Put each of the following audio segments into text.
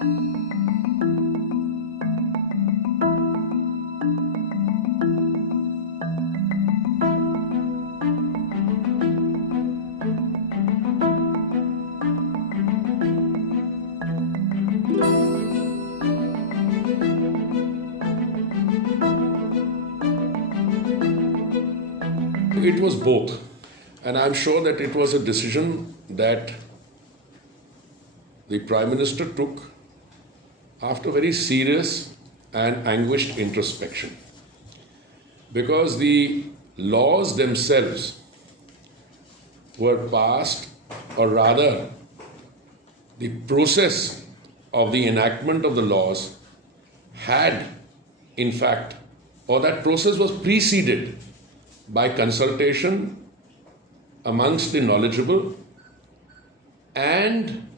It was both, and I'm sure that it was a decision that the Prime Minister took after very serious and anguished introspection, because the laws themselves were passed, or rather the process of the enactment of the laws had in fact, or that process was preceded by consultation amongst the knowledgeable and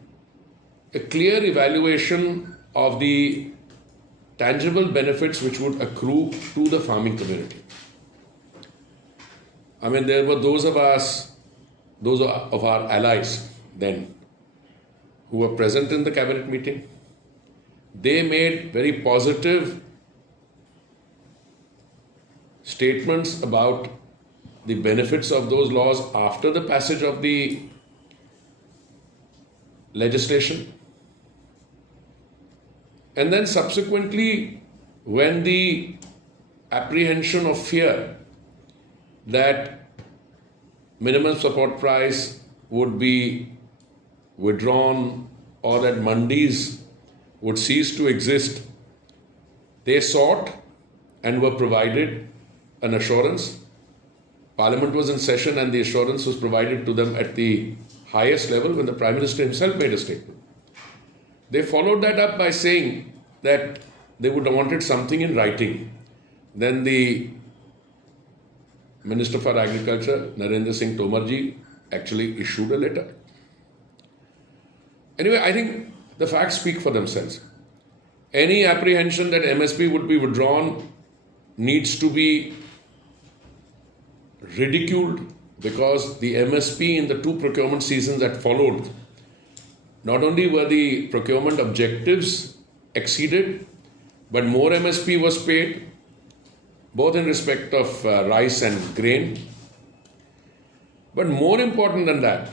a clear evaluation of the tangible benefits which would accrue to the farming community. I mean, there were those of our allies then who were present in the cabinet meeting. They made very positive statements about the benefits of those laws after the passage of the legislation. And then subsequently, when the apprehension of fear that minimum support price would be withdrawn or that mandis would cease to exist, they sought and were provided an assurance. Parliament was in session and the assurance was provided to them at the highest level when the Prime Minister himself made a statement. They followed that up by saying that they would have wanted something in writing. Then the Minister for Agriculture, Narendra Singh Tomarji, actually issued a letter. Anyway, I think the facts speak for themselves. Any apprehension that MSP would be withdrawn needs to be ridiculed, because the MSP in the two procurement seasons that followed, not only were the procurement objectives exceeded, but more MSP was paid, both in respect of rice and grain. But more important than that,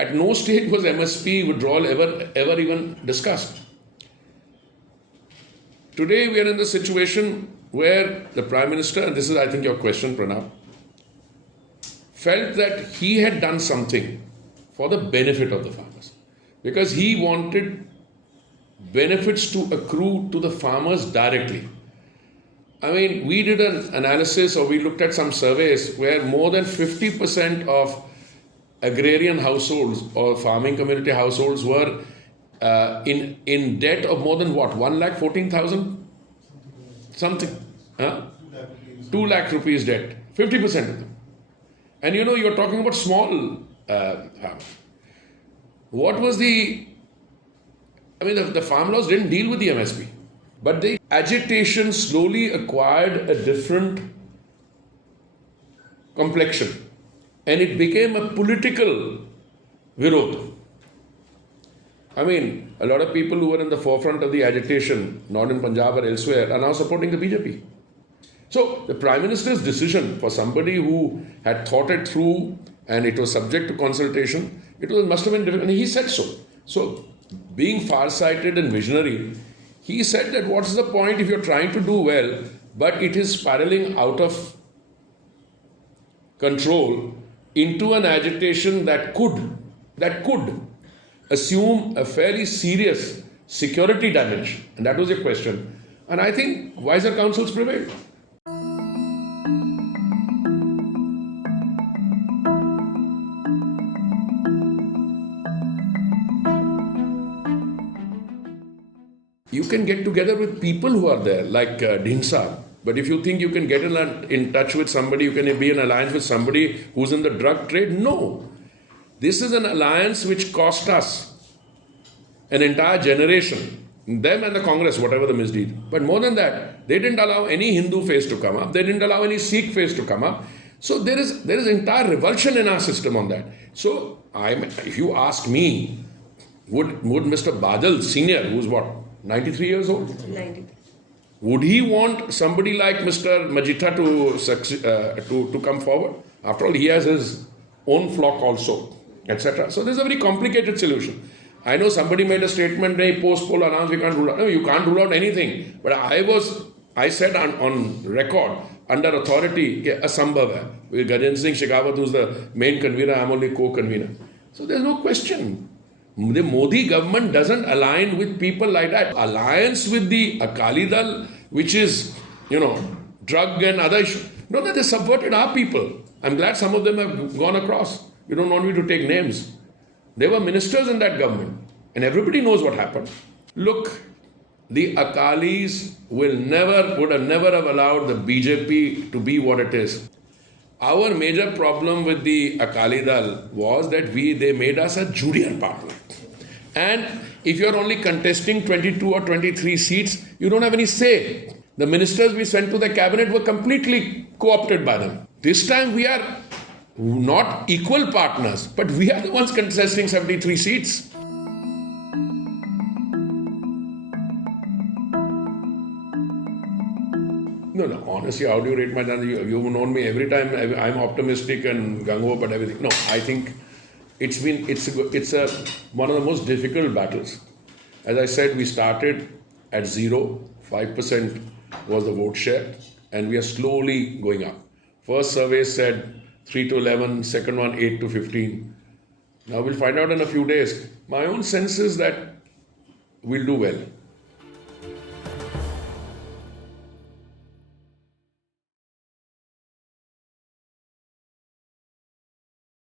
at no stage was MSP withdrawal ever even discussed. Today we are in the situation where the Prime Minister, and this is I think your question, Pranab, felt that he had done something for the benefit of the farmers, because he wanted benefits to accrue to the farmers directly. I mean, we did an analysis, or we looked at some surveys where more than 50% of agrarian households or farming community households were in debt of more than what? 1,14,000? Something. Huh? 2 lakh rupees debt. 50% of them. And you know, you're talking about small farmers. What was the farm laws didn't deal with the MSP, but the agitation slowly acquired a different complexion, and it became a political virod. I mean, a lot of people who were in the forefront of the agitation, not in Punjab or elsewhere, are now supporting the BJP. So the Prime Minister's decision, for somebody who had thought it through and it was subject to consultation, must have been difficult, and he said so. So, being far-sighted and visionary, he said that what's the point if you're trying to do well, but it is spiraling out of control into an agitation that could assume a fairly serious security dimension. And that was your question. And I think wiser counsels prevailed. You can get together with people who are there, like Dhinsa. But if you think you can get in touch with somebody, you can be in alliance with somebody who's in the drug trade, no. This is an alliance which cost us an entire generation, them and the Congress, whatever the misdeed. But more than that, they didn't allow any Hindu face to come up. They didn't allow any Sikh face to come up. So there is entire revulsion in our system on that. So if you ask me, would Mr. Badal Senior, who's what, 93 years old. 90. Would he want somebody like Mr. Majita to come forward? After all, he has his own flock also, etc. So there's a very complicated solution. I know somebody made a statement, post-poll announced we can't rule out. No, you can't rule out anything. But I said on record, under authority, asambhav hai. With Gajan Singh Shekhawat, who's the main convener, I'm only co-convener. So there's no question. The Modi government doesn't align with people like that. Alliance with the Akali Dal, which is, drug and other issues. No, that they subverted our people. I'm glad some of them have gone across. You don't want me to take names. They were ministers in that government. And everybody knows what happened. Look, the Akalis would have never have allowed the BJP to be what it is. Our major problem with the Akali Dal was that they made us a junior partner. And if you're only contesting 22 or 23 seats, you don't have any say. The ministers we sent to the cabinet were completely co-opted by them. This time we are not equal partners, but we are the ones contesting 73 seats. No, honestly, how do you rate my chance? You've known me every time. I'm optimistic and gung-ho about everything. No, I think it's one of the most difficult battles. As I said, we started at 0, 5% was the vote share, and we are slowly going up. First survey said 3 to 11, second one 8 to 15. Now we'll find out in a few days. My own sense is that we'll do well.